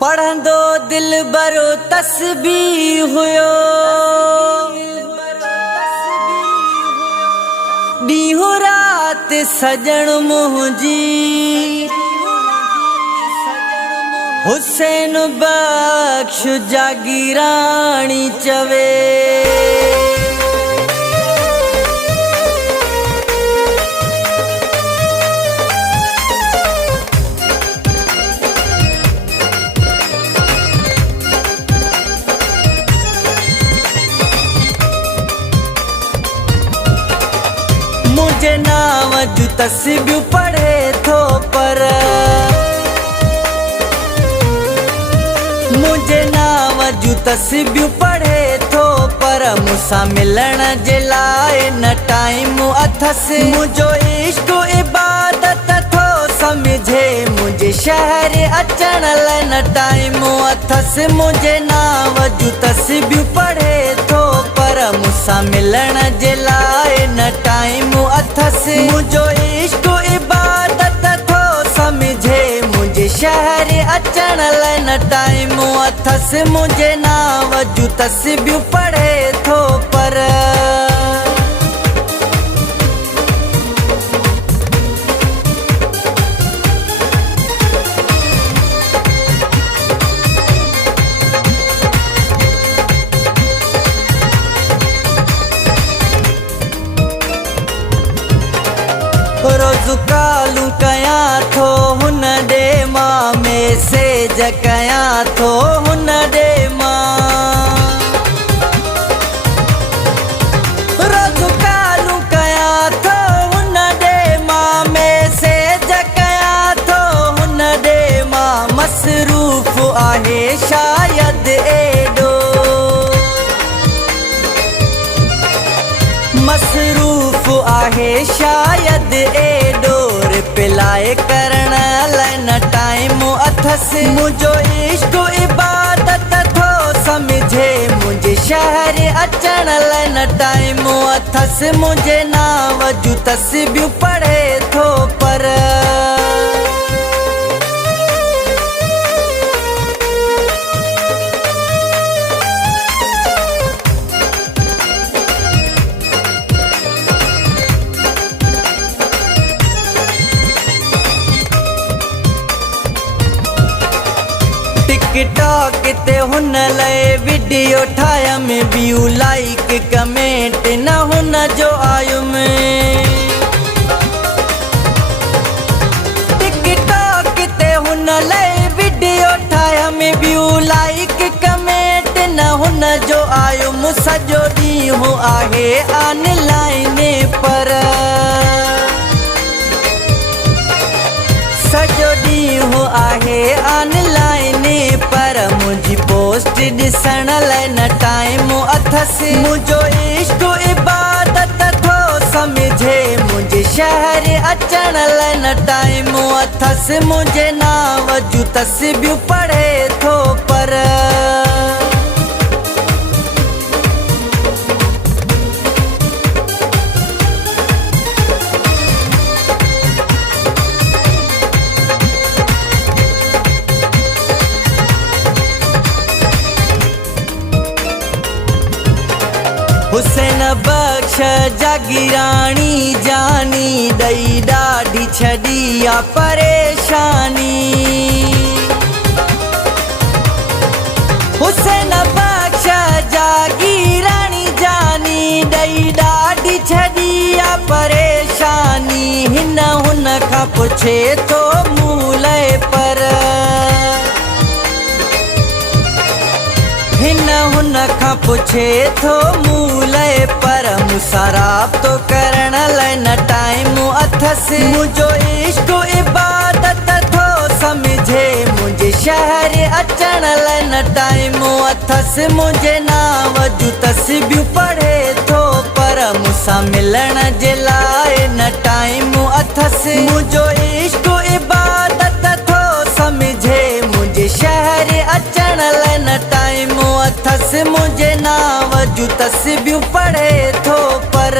पढ़ंदो दिल बरो तस्बीह हुयो ॾींहुं रात सजण मुंहिंजी हुसैन बख्श जागीराणी चवे। मुझे नाम जू तस्बीह पढ़े थो पर मुझे नाम जू तस्बीह पढ़े थो पर मूंसां मिलण जे लाइ न टाइम अथस। मुझो इश्क इबादत थो समझे मुझे शहर अचण लाइ न टाइम अथस। मुझे नाम जू तस्बीह पढ़े थो पर मूंसां मिलण जे लाइ न टाइम अथस। मुझो इश्क इबादत थो समझे मुझे शहर अचण लाइ न टाइम अथस। मुझे नाम जू तस्बीह पढ़े थो पर रोज़ कालू कया थो हुन ॾे मां मैसेज कया थो हुन ॾे मां। रोज़ कालू कया थो हुन ॾे मां मैसेज कया थो हुन ॾे मां। मसरूफ़ आहे शायदि एॾो मसरूफ़ आहे शायदि एॾो रिप्लाई करण लाइ न टाइम अथस। मुझो इश्क इबादत थो समझे मुझे शहर अचण लाइ न टाइम अथस। मुझे नाम जू तस्बीह पढ़े थो पर टिकटॉक ते हुन लाइ वीडियो ठाहिया में व्यू लाइक कमेंट न हुन जो आयो में। टिकटॉक ते हुन लाइ वीडियो ठाहिया में व्यू लाइक कमेंट न हुन जो आयो। मूं सॼो ॾींहुं आहे ऑनलाइन पर सॼो ॾींहुं आहे ऑनलाइन पर मुंहिंजी पोस्ट ॾिसण लाइ न टाइम अथस। मुझो इश्क इबादत थो समझे मुझे शहर अचण लाइ न टाइम अथस। मुझे नाम जू तस्बीह पढ़े थो पर हुसैन बख्श जागीराणी जानी ॾई ॾाढी छॾी आ परेशानी। हुसैन बख्श जागीराणी जानी ॾई ॾाढी छॾी आ परेशानी। हिन हुन खां पुछे थो मूं लाइ पर हिन हुन खां पुछे थो मूं लाइ पर मूंसां राब्तो करण लाइ न टाइम अथस। मुझो इश्क इबादत थो समझे मुझे शहर अचण लाइ न टाइम अथस। मुझे नाम जू तस्बीह पढ़े थो पर मूंसां मिलण जे लाइ न टाइम अथस। मुझो इश्क इबादत थो समझे मुझे शहर अचण लाइ न टाइम अथस। मुझे नाम जू तस्बीह पढ़े थो पर